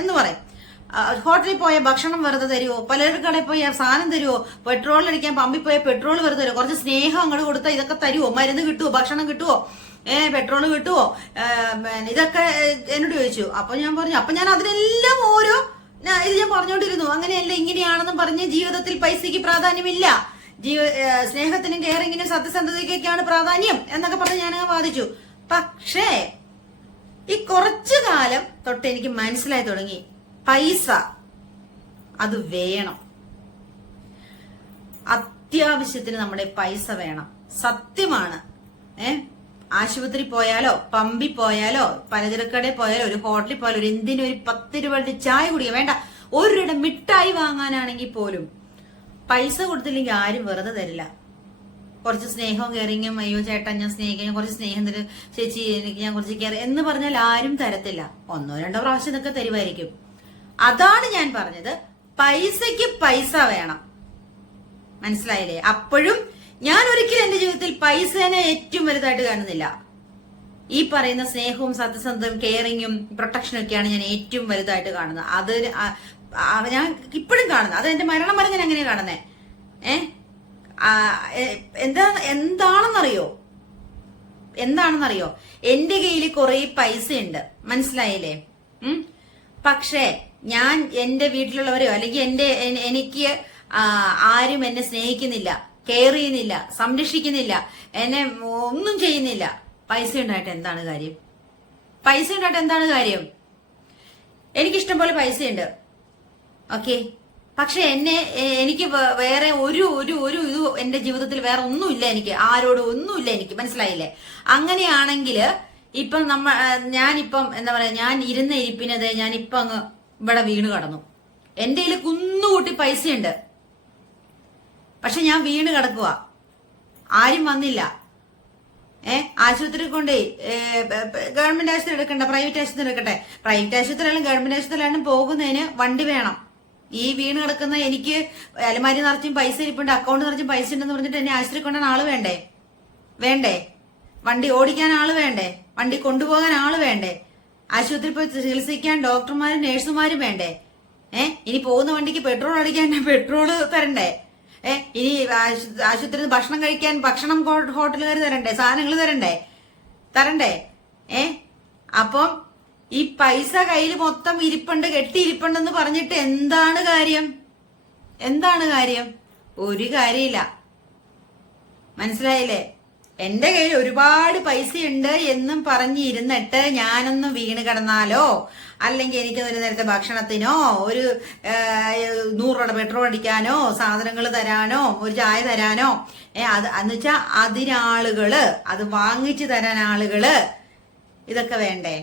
എന്ന് പറയും. ഹോട്ടലിൽ പോയ ഭക്ഷണം വെറുതെ തരുമോ പലരുടെ കടയിൽ പോയി സാധനം തരുമോ പെട്രോൾ അടിക്കാൻ പമ്പിൽ പോയ പെട്രോൾ വെറുതെ തരുമോ കുറച്ച് സ്നേഹം അങ്ങോട്ട് കൊടുത്താൽ ഇതൊക്കെ തരുമോ മരുന്ന് കിട്ടുമോ ഭക്ഷണം കിട്ടുമോ ഏഹ് പെട്രോൾ കിട്ടുമോ ഇതൊക്കെ എന്നോട് ചോദിച്ചു. അപ്പൊ ഞാൻ പറഞ്ഞു അപ്പൊ ഞാൻ അതിനെല്ലാം ഓരോ ഇത് ഞാൻ പറഞ്ഞുകൊണ്ടിരുന്നു അങ്ങനെയല്ല ഇങ്ങനെയാണെന്നും പറഞ്ഞ് ജീവിതത്തിൽ പൈസയ്ക്ക് പ്രാധാന്യമില്ല. ജീവ സ്നേഹത്തിനും കെയറിങ്ങിനും സത്യസന്ധതയ്ക്കൊക്കെയാണ് പ്രാധാന്യം എന്നൊക്കെ പറഞ്ഞ് ഞാൻ വാദിച്ചു. പക്ഷേ ഈ കുറച്ചു കാലം തൊട്ട് എനിക്ക് മനസ്സിലായി തുടങ്ങി. പൈസ. അത് വേണം. അത്യാവശ്യത്തിന് നമ്മുടെ പൈസ വേണം. സത്യമാണ്. ഏ? ആശുപത്രി പോയാലോ പമ്പി പോയാലോ പലചരക്കടയിൽ പോയാലോ ഒരു ഹോട്ടലിൽ പോയാലോ ഒരു എന്തിനും ഒരു പത്ത് രൂപയുടെ ചായ കുടിക്കുക വേണ്ട. ഒരിടം മിഠായി വാങ്ങാനാണെങ്കിൽ പോലും പൈസ കൊടുത്തില്ലെങ്കിൽ ആരും വെറുതെ തരില്ല. കുറച്ച് സ്നേഹവും കയറിങ്ങും അയ്യോ ചേട്ടാ ഞാൻ സ്നേഹിക്കാൻ കുറച്ച് സ്നേഹം തരും. ചേച്ചി എനിക്ക് ഞാൻ കുറച്ച് കയറി എന്ന് പറഞ്ഞാൽ ആരും തരത്തില്ല. ഒന്നോ രണ്ടോ പ്രാവശ്യം ഇതൊക്കെ തരുമായിരിക്കും. അതാണ് ഞാൻ പറഞ്ഞത്. പൈസയ്ക്ക് പൈസ വേണം. മനസ്സിലായില്ലേ? അപ്പോഴും ഞാൻ ഒരിക്കലും എന്റെ ജീവിതത്തിൽ പൈസേനെ ഏറ്റവും വലുതായിട്ട് കാണുന്നില്ല. ഈ പറയുന്ന സ്നേഹവും സത്യസന്ധവും കെയറിങ്ങും പ്രൊട്ടക്ഷനും ഒക്കെയാണ് ഞാൻ ഏറ്റവും വലുതായിട്ട് കാണുന്നത്. അത് ഞാൻ ഇപ്പോഴും കാണുന്നത്. അത് എന്റെ മരണം വരെ ഞാൻ അങ്ങനെ കാണുന്നേ. ഏ? ആ, എ- എന്താ എന്താണെന്നറിയോ? എന്താണെന്നറിയോ? എന്റെ കയ്യിൽ കുറെ പൈസ ഉണ്ട് മനസ്സിലായില്ലേ? ഉം? പക്ഷേ ഞാൻ എന്റെ വീട്ടിലുള്ളവരെയോ അല്ലെങ്കിൽ എന്റെ എനിക്ക് ആരും എന്നെ സ്നേഹിക്കുന്നില്ല കെയർ ചെയ്യുന്നില്ല സംരക്ഷിക്കുന്നില്ല എന്നെ ഒന്നും ചെയ്യുന്നില്ല. പൈസ ഉണ്ടായിട്ട് എന്താണ് കാര്യം? പൈസ ഉണ്ടായിട്ട് എന്താണ് കാര്യം? എനിക്കിഷ്ടം പോലെ പൈസയുണ്ട്. ഓക്കെ? പക്ഷെ എന്നെ എനിക്ക് വേറെ ഒരു ഒരു ഒരു ഇത് എന്റെ ജീവിതത്തിൽ വേറെ ഒന്നുമില്ല എനിക്ക്. ആരോടും ഒന്നുമില്ല എനിക്ക്. മനസ്സിലായില്ലേ? അങ്ങനെയാണെങ്കിൽ ഇപ്പം നമ്മ ഞാനിപ്പം എന്താ പറയാ ഞാൻ ഇരുന്ന ഇരിപ്പിനത് ഞാനിപ്പം അങ്ങ് ഇവിടെ വീണ് കടന്നു. എന്റെ കയ്യിൽ കുന്നുകൂട്ടി പൈസയുണ്ട്. പക്ഷെ ഞാൻ വീണ് കിടക്കുക ആരും വന്നില്ല. ഏ ആശുപത്രി കൊണ്ടേ ഗവൺമെന്റ് ആശുപത്രി എടുക്കണ്ട പ്രൈവറ്റ് ആശുപത്രി എടുക്കട്ടെ. പ്രൈവറ്റ് ആശുപത്രിയാലും ഗവൺമെന്റ് ആശുപത്രിയാലും പോകുന്നതിന് വണ്ടി വേണം. ഈ വീണ് കിടക്കുന്ന എനിക്ക് അലമാരി നിറച്ചും പൈസ ഇരിപ്പുണ്ട് അക്കൗണ്ട് നിറച്ചും പൈസ ഉണ്ടെന്ന് പറഞ്ഞിട്ട് എന്നെ ആശുപത്രി കൊണ്ടാൻ ആൾ വേണ്ടേ? വേണ്ടേ? വണ്ടി ഓടിക്കാൻ ആൾ വേണ്ടേ? വണ്ടി കൊണ്ടുപോകാൻ ആൾ വേണ്ടേ? ആശുപത്രി പോയി ചികിത്സിക്കാൻ ഡോക്ടർമാരും നഴ്സുമാരും വേണ്ടേ? ഏ? ഇനി പോകുന്ന വണ്ടിക്ക് പെട്രോൾ അടിക്കാൻ പെട്രോൾ തരണ്ടേ? ഏ? ഇനി ആശു- ആശുപത്രിയിൽ ഭക്ഷണം കഴിക്കാൻ ഭക്ഷണം ഹോട്ടലുകാർ തരണ്ടേ? സാധനങ്ങൾ തരണ്ടേ? തരണ്ടേ? ഏ? അപ്പം ഈ പൈസ കയ്യിൽ മൊത്തം ഇരിപ്പുണ്ട് കെട്ടിയിരിപ്പുണ്ടെന്ന് പറഞ്ഞിട്ട് എന്താണ് കാര്യം? എന്താണ് കാര്യം? ഒരു കാര്യമില്ല. മനസ്സിലായില്ലേ? എന്റെ കയ്യിൽ ഒരുപാട് പൈസയുണ്ട് എന്നും പറഞ്ഞിരുന്നിട്ട് ഞാനൊന്ന് വീണ് കിടന്നാലോ? അല്ലെങ്കിൽ എനിക്ക് ഒരു നേരത്തെ ഭക്ഷണത്തിനോ ഒരു നൂറ് രൂപ പെട്രോൾ അടിക്കാനോ സാധനങ്ങൾ തരാനോ ഒരു ചായ തരാനോ? ഏ അത് എന്ന് വെച്ചാൽ അതിനാളുകൾ അത് വാങ്ങിച്ചു തരാൻ ആളുകൾ ഇതൊക്കെ വേണ്ടേ?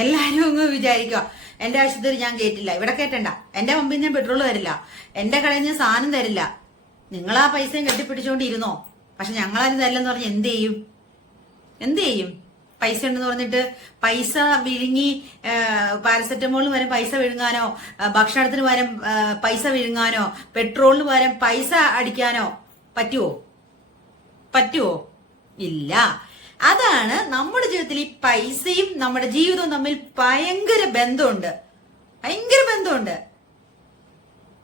എല്ലാരും അങ്ങ് വിചാരിക്കുക. എന്റെ ആശുപത്രി ഞാൻ കേട്ടില്ല ഇവിടെ കേട്ടണ്ട എന്റെ മുമ്പിൽ ഞാൻ പെട്രോൾ തരില്ല. എന്റെ കടയിൽ ഞാൻ സാധനം തരില്ല. നിങ്ങൾ ആ പൈസയും കെട്ടിപ്പിടിച്ചോണ്ടിരുന്നോ? പക്ഷെ ഞങ്ങളാരും തരില്ലെന്ന് പറഞ്ഞ് എന്ത് ചെയ്യും? എന്ത് ചെയ്യും? പൈസ ഉണ്ടെന്ന് പറഞ്ഞിട്ട് പൈസ വിഴുങ്ങി പാരസെറ്റമോളിന് പകരം പൈസ വിഴുങ്ങാനോ ഭക്ഷണത്തിന് പകരം പൈസ വിഴുങ്ങാനോ പെട്രോളിന് പകരം പൈസ അടിക്കാനോ പറ്റുവോ? പറ്റുവോ? ഇല്ല. അതാണ് നമ്മുടെ ജീവിതത്തിൽ ഈ പൈസയും നമ്മുടെ ജീവിതവും തമ്മിൽ ഭയങ്കര ബന്ധമുണ്ട്. ഭയങ്കര ബന്ധമുണ്ട്.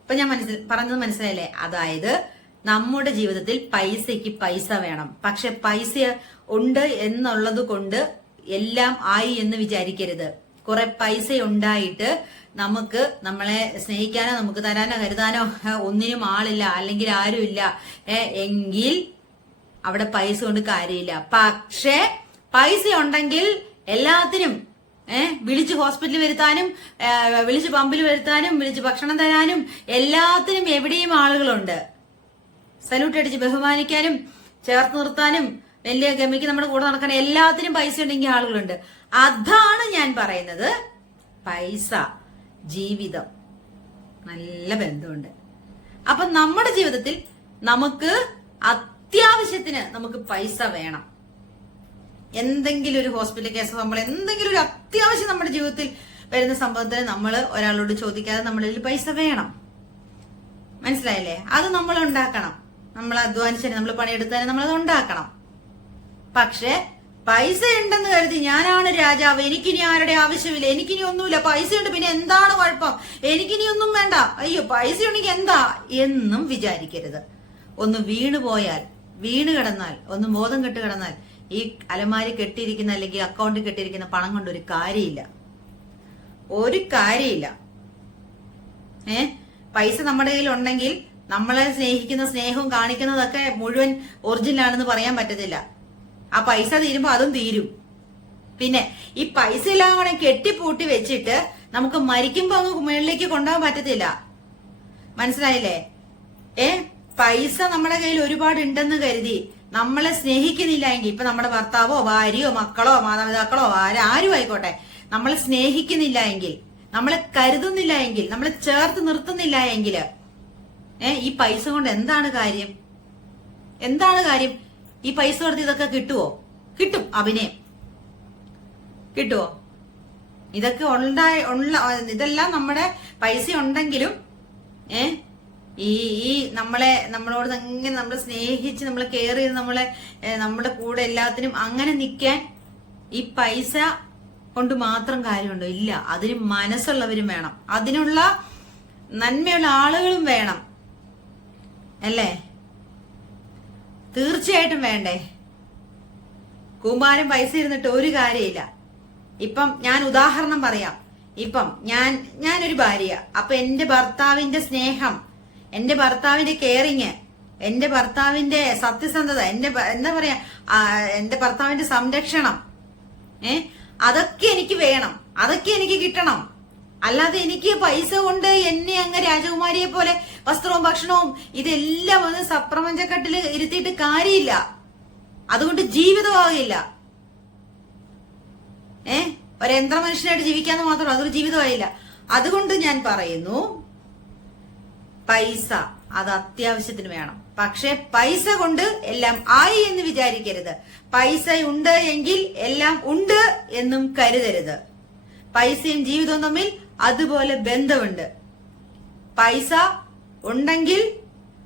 ഇപ്പൊ ഞാൻ മനസ്സിൽ പറഞ്ഞത് മനസ്സിലായില്ലേ? അതായത് നമ്മുടെ ജീവിതത്തിൽ പൈസയ്ക്ക് പൈസ വേണം. പക്ഷെ പൈസ ഉണ്ട് എന്നുള്ളത് കൊണ്ട് എല്ലാം ആയി എന്ന് വിചാരിക്കരുത്. കുറെ പൈസ ഉണ്ടായിട്ട് നമുക്ക് നമ്മളെ സ്നേഹിക്കാനോ നമുക്ക് തരാനോ കരുതാനോ ഒന്നിനും ആളില്ല അല്ലെങ്കിൽ ആരുമില്ല. എങ്കിൽ അവിടെ പൈസ കൊണ്ട് കാര്യമില്ല. പക്ഷെ പൈസ ഉണ്ടെങ്കിൽ എല്ലാത്തിനും ഏഹ് വിളിച്ച് ഹോസ്പിറ്റലിൽ വരുത്താനും വിളിച്ച് പമ്പിൽ വരുത്താനും വിളിച്ച് ഭക്ഷണം തരാനും എല്ലാത്തിനും എവിടെയും ആളുകളുണ്ട്. സല്യൂട്ട് അടിച്ച് ബഹുമാനിക്കാനും ചേർത്ത് നിർത്താനും വലിയ ഗമിക്ക് നമ്മുടെ കൂടെ നടക്കാൻ എല്ലാത്തിനും പൈസ ഉണ്ടെങ്കിൽ ആളുകളുണ്ട്. അതാണ് ഞാൻ പറയുന്നത്. പൈസ ജീവിതം. നല്ല ബന്ധമുണ്ട്. അപ്പൊ നമ്മുടെ ജീവിതത്തിൽ നമുക്ക് അത്യാവശ്യത്തിന് നമുക്ക് പൈസ വേണം. എന്തെങ്കിലും ഒരു ഹോസ്പിറ്റൽ കേസ് നമ്മൾ എന്തെങ്കിലും ഒരു അത്യാവശ്യം നമ്മുടെ ജീവിതത്തിൽ വരുന്ന സംഭവത്തിൽ നമ്മൾ ഒരാളോട് ചോദിക്കാതെ നമ്മളിൽ പൈസ വേണം. മനസ്സിലായില്ലേ? അത് നമ്മൾ ഉണ്ടാക്കണം. നമ്മൾ അധ്വാനിച്ചതിന് നമ്മൾ പണിയെടുത്തതിന് നമ്മൾ അത് ഉണ്ടാക്കണം. പക്ഷെ പൈസ ഉണ്ടെന്ന് കരുതി ഞാനാണ് രാജാവ് എനിക്കിനി ആരുടെ ആവശ്യമില്ല എനിക്കിനി ഒന്നുമില്ല. പൈസ ഉണ്ട് പിന്നെ എന്താണ് കുഴപ്പം? എനിക്കിനി ഒന്നും വേണ്ട. അയ്യോ പൈസ ഉണ്ടെങ്കിൽ എന്താ? എന്നും വിചാരിക്കരുത്. ഒന്ന് വീണു പോയാൽ വീണ് കിടന്നാൽ ഒന്ന് ബോധം കെട്ട് കിടന്നാൽ ഈ അലമാരി കെട്ടിയിരിക്കുന്ന അല്ലെങ്കിൽ അക്കൗണ്ടിൽ കെട്ടിയിരിക്കുന്ന പണം കൊണ്ട് ഒരു കാര്യമില്ല. ഒരു കാര്യമില്ല. ഏ? പൈസ നമ്മുടെ കയ്യിൽ ഉണ്ടെങ്കിൽ നമ്മളെ സ്നേഹിക്കുന്ന സ്നേഹവും കാണിക്കുന്നതൊക്കെ മുഴുവൻ ഒറിജിനൽ ആണെന്ന് പറയാൻ പറ്റത്തില്ല. ആ പൈസ തീരുമ്പോ അതും തീരും. പിന്നെ ഈ പൈസ എല്ലാം കൂടെ കെട്ടിപ്പൂട്ടി വെച്ചിട്ട് നമുക്ക് മരിക്കുമ്പോ അങ്ങ് മുകളിലേക്ക് കൊണ്ടുപോകാൻ പറ്റത്തില്ല. മനസ്സിലായില്ലേ? ഏ? പൈസ നമ്മുടെ കയ്യിൽ ഒരുപാട് ഉണ്ടെന്ന് കരുതി നമ്മളെ സ്നേഹിക്കുന്നില്ല എങ്കിൽ ഇപ്പൊ നമ്മുടെ ഭർത്താവോ ഭാര്യയോ മക്കളോ മാതാപിതാക്കളോ ആരും ആരും ആയിക്കോട്ടെ. നമ്മളെ സ്നേഹിക്കുന്നില്ല എങ്കിൽ നമ്മളെ കരുതുന്നില്ല എങ്കിൽ നമ്മളെ ചേർത്ത് നിർത്തുന്നില്ല എങ്കിൽ ഏ ഈ പൈസ കൊണ്ട് എന്താണ് കാര്യം? എന്താണ് കാര്യം? ഈ പൈസ കൊടുത്ത് ഇതൊക്കെ കിട്ടുവോ? കിട്ടും അഭിനയം. കിട്ടുവോ? ഇതൊക്കെ ഉണ്ടായി ഉള്ള ഇതെല്ലാം നമ്മുടെ പൈസ ഉണ്ടെങ്കിലും ഏ ഈ ഈ നമ്മളെ നമ്മളോട് എങ്ങനെ നമ്മളെ സ്നേഹിച്ച് നമ്മളെ കെയർ ചെയ്ത് നമ്മളെ നമ്മുടെ കൂടെ എല്ലാത്തിനും അങ്ങനെ നിൽക്കാൻ ഈ പൈസ കൊണ്ട് മാത്രം കാര്യമുണ്ടോ? ഇല്ല. അതിന് മനസ്സുള്ളവരും വേണം. അതിനുള്ള നന്മയുള്ള ആളുകളും വേണം. അല്ലേ? തീർച്ചയായിട്ടും വേണ്ടേ? കൂമ്പാരം പൈസ ഇരുന്നിട്ട് ഒരു കാര്യമില്ല. ഇപ്പം ഞാൻ ഉദാഹരണം പറയാം. ഇപ്പം ഞാൻ ഞാനൊരു ഭാര്യ. അപ്പൊ എന്റെ ഭർത്താവിന്റെ സ്നേഹം എന്റെ ഭർത്താവിന്റെ കെയറിങ് എന്റെ ഭർത്താവിന്റെ സത്യസന്ധത എന്റെ എന്താ പറയാ എന്റെ ഭർത്താവിന്റെ സംരക്ഷണം ഏ? അതൊക്കെ എനിക്ക് വേണം അതൊക്കെ എനിക്ക് കിട്ടണം. അല്ലാതെ എനിക്ക് പൈസ കൊണ്ട് എന്നെ അങ്ങ് രാജകുമാരിയെ പോലെ വസ്ത്രവും ഭക്ഷണവും ഇതെല്ലാം ഒന്ന് സപ്രപഞ്ചക്കെട്ടിൽ ഇരുത്തിയിട്ട് കാര്യമില്ല. അതുകൊണ്ട് ജീവിതമാകില്ല ഏ? ഒരു യന്ത്രമനുഷ്യനായിട്ട് ജീവിക്കാന്ന് മാത്രം അതൊരു ജീവിതമായില്ല. അതുകൊണ്ട് ഞാൻ പറയുന്നു പൈസ. അത് അത്യാവശ്യത്തിന് വേണം. പക്ഷെ പൈസ കൊണ്ട് എല്ലാം ആയി എന്ന് വിചാരിക്കരുത്. പൈസ ഉണ്ട് എങ്കിൽ എല്ലാം ഉണ്ട് എന്നും കരുതരുത്. പൈസയും ജീവിതവും തമ്മിൽ അതുപോലെ ബന്ധമുണ്ട്. പൈസ ഉണ്ടെങ്കിൽ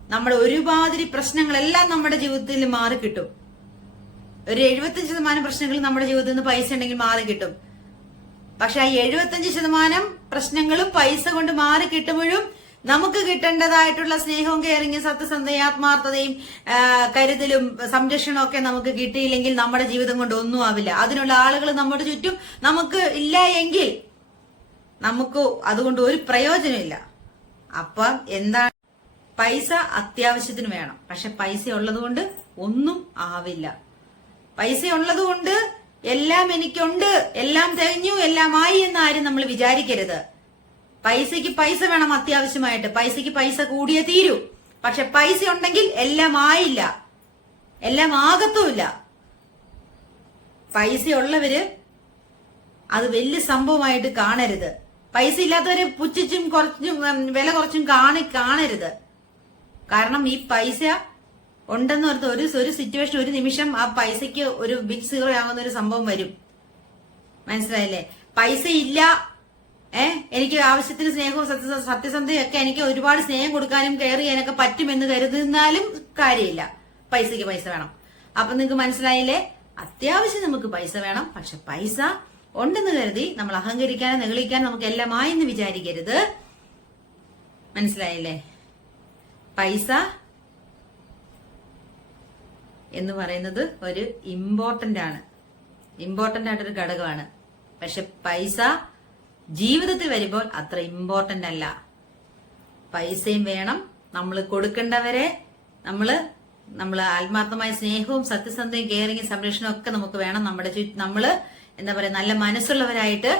നമ്മുടെ ഒരുമാതിരി പ്രശ്നങ്ങളെല്ലാം നമ്മുടെ ജീവിതത്തിൽ മാറി കിട്ടും. ഒരു എഴുപത്തഞ്ച് ശതമാനം പ്രശ്നങ്ങൾ നമ്മുടെ ജീവിതത്തിൽ നിന്ന് പൈസ ഉണ്ടെങ്കിൽ മാറി കിട്ടും. പക്ഷെ ആ എഴുപത്തഞ്ച് ശതമാനം പ്രശ്നങ്ങളും പൈസ കൊണ്ട് മാറി കിട്ടുമ്പോഴും നമുക്ക് കിട്ടേണ്ടതായിട്ടുള്ള സ്നേഹവും കെയറിങ്ങും സത്യസന്ധയും ആത്മാർത്ഥതയും കരുതലും സംരക്ഷണവും ഒക്കെ നമുക്ക് കിട്ടിയില്ലെങ്കിൽ നമ്മുടെ ജീവിതം കൊണ്ട് ഒന്നും ആവില്ല. അതിനുള്ള ആളുകൾ നമ്മുടെ ചുറ്റും നമുക്ക് ഇല്ല എങ്കിൽ നമുക്ക് അതുകൊണ്ട് ഒരു പ്രയോജനമില്ല അപ്പം എന്താണ്? പൈസ അത്യാവശ്യത്തിന് വേണം. പക്ഷെ പൈസ ഉള്ളതുകൊണ്ട് ഒന്നും ആവില്ല. പൈസ ഉള്ളതുകൊണ്ട് എല്ലാം എനിക്കുണ്ട് എല്ലാം തികഞ്ഞു എല്ലാം ആയി എന്ന് ആരും നമ്മൾ വിചാരിക്കരുത്. പൈസക്ക് പൈസ വേണം അത്യാവശ്യമായിട്ട്. പൈസയ്ക്ക് പൈസ കൂടിയേ തീരൂ. പക്ഷെ പൈസ ഉണ്ടെങ്കിൽ എല്ലാം ആയില്ല. എല്ലാം ആകത്തുമില്ല. പൈസ ഉള്ളവര് അത് വലിയ സംഭവമായിട്ട് കാണരുത്. പൈസ ഇല്ലാത്തവര് പുച്ഛിച്ചും കുറച്ചും വില കുറച്ചും കാണി കാണരുത്. കാരണം ഈ പൈസ ഉണ്ടെന്ന് ഓർത്ത് ഒരു ഒരു സിറ്റുവേഷൻ ഒരു നിമിഷം ആ പൈസയ്ക്ക് ഒരു ബിഗ് സീറോ ആകുന്ന ഒരു സംഭവം വരും. മനസ്സിലായില്ലേ? പൈസ ഇല്ല ഏ എനിക്ക് ആവശ്യത്തിന് സ്നേഹവും സത്യ സത്യസന്ധയും ഒക്കെ എനിക്ക് ഒരുപാട് സ്നേഹം കൊടുക്കാനും കെയർ ചെയ്യാനൊക്കെ പറ്റുമെന്ന് കരുതുന്നാലും കാര്യമില്ല. പൈസക്ക് പൈസ വേണം. അപ്പൊ നിങ്ങൾക്ക് മനസ്സിലായില്ലേ? അത്യാവശ്യം നമുക്ക് പൈസ വേണം. പക്ഷെ പൈസ ഉണ്ടെന്ന് കരുതി നമ്മൾ അഹങ്കരിക്കാനും നെകളിക്കാനും നമുക്ക് എല്ലാമായെന്ന് വിചാരിക്കരുത്. മനസ്സിലായില്ലേ? പൈസ എന്ന് പറയുന്നത് ഒരു ഇമ്പോർട്ടന്റ് ആണ്. ഇമ്പോർട്ടന്റ് ആയിട്ടൊരു ഘടകമാണ്. പക്ഷെ പൈസ ജീവിതത്തിൽ വരുമ്പോൾ അത്ര ഇമ്പോർട്ടന്റ് അല്ല. പൈസയും വേണം. നമ്മൾ കൊടുക്കേണ്ടവരെ നമ്മൾ നമ്മൾ ആത്മാർത്ഥമായ സ്നേഹവും സത്യസന്ധയും കെയറിങ്ങും സംരക്ഷണവും ഒക്കെ നമുക്ക് വേണം നമ്മുടെ നമ്മൾ എന്താ പറയുക നല്ല മനസ്സുള്ളവരായിട്ട്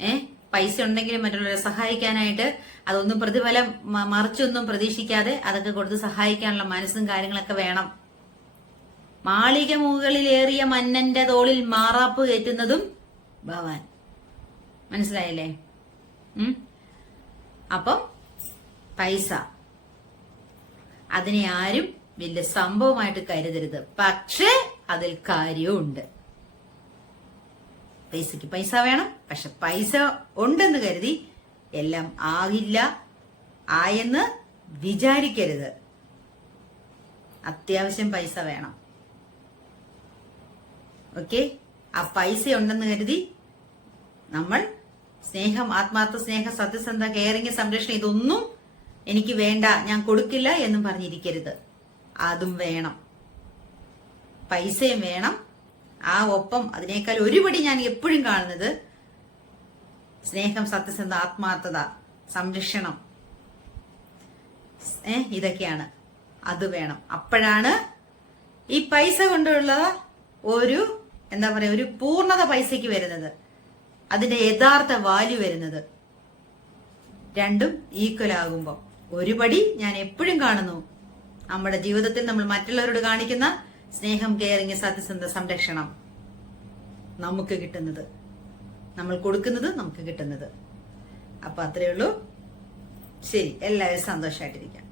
ഏ പൈസ ഉണ്ടെങ്കിലും മറ്റുള്ളവരെ സഹായിക്കാനായിട്ട് അതൊന്നും പ്രതിഫലം മറിച്ചൊന്നും പ്രതീക്ഷിക്കാതെ അതൊക്കെ കൊടുത്ത് സഹായിക്കാനുള്ള മനസ്സും കാര്യങ്ങളൊക്കെ വേണം. മാളിക മുകളിലേറിയ മന്നന്റെ തോളിൽ മാറാപ്പ് കയറ്റുന്നതും ഭവാൻ മനസ്സിലായില്ലേ? അപ്പം പൈസ. അതിനെ ആരും വലിയ സംഭവമായിട്ട് കരുതരുത്. പക്ഷേ അതിൽ കാര്യമുണ്ട് പൈസക്ക് പൈസ വേണം. പക്ഷെ പൈസ ഉണ്ടെന്ന് കരുതി എല്ലാം ആകില്ല. ആയെന്ന് വിചാരിക്കരുത്. അത്യാവശ്യം പൈസ വേണം. ഓക്കെ? ആ പൈസ ഉണ്ടെന്ന് കരുതി നമ്മൾ സ്നേഹം ആത്മാർത്ഥ സ്നേഹം സത്യസന്ധ കെയറിങ് സംരക്ഷണം ഇതൊന്നും എനിക്ക് വേണ്ട ഞാൻ കൊടുക്കില്ല എന്നും പറഞ്ഞിരിക്കരുത്. അതും വേണം. പൈസയും വേണം. ആ ഒപ്പം അതിനേക്കാൾ ഒരുപടി ഞാൻ എപ്പോഴും കാണുന്നത് സ്നേഹം സത്യസന്ധ ആത്മാർത്ഥത സംരക്ഷണം. ഏ ഇതൊക്കെയാണ്. അത് വേണം. അപ്പോഴാണ് ഈ പൈസ കൊണ്ടുള്ള ഒരു എന്താ പറയാ ഒരു പൂർണത പൈസയ്ക്ക് വരുന്നത്. അതിന്റെ യഥാർത്ഥ വാല്യൂ വരുന്നത് രണ്ടും ഈക്വൽ ആകുമ്പോൾ ഒരുപടി ഞാൻ എപ്പോഴും കാണുന്നു. നമ്മുടെ ജീവിതത്തിൽ നമ്മൾ മറ്റുള്ളവരോട് കാണിക്കുന്ന സ്നേഹം കെയറിങ് സത്യസന്ധ സംരക്ഷണം നമുക്ക് കിട്ടുന്നത്. നമ്മൾ കൊടുക്കുന്നത് നമുക്ക് കിട്ടുന്നത്. അപ്പൊ അത്രയേ ഉള്ളൂ. ശരി എല്ലാവരും സന്തോഷമായിട്ടിരിക്കാം